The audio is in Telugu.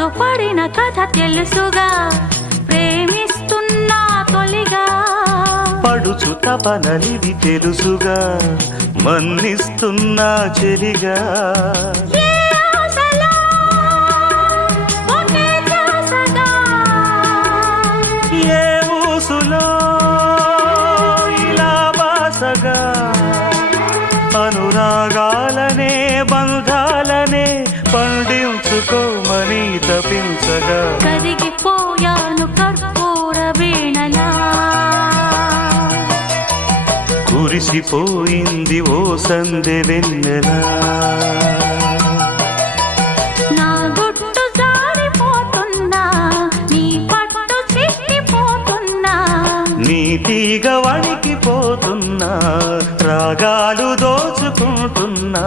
మనసు పడిన కథ తెలుసుగా ప్రేమిస్తున్నా తొలిగా పడుచు తపనలివి తెలుసుగా మన్నిస్తున్నా చెలిగా ఏ ఆశలో ఒకే ధ్యాసగా ఏ ఊసులో ఇలా బాసగా అనురాగాలనే బంధాలనే పండించుకోమని తపించగా కరిగిపోయాను కర్పూర వీణలా కురిసిపోయింది ఓ సందె వెన్నెలా నా గుట్టు జారిపోతున్నా నీ పట్టు చిక్కిపోతున్నా నీ తీగ వణికిపోతున్నా రాగాలు దోచుకుంటున్నా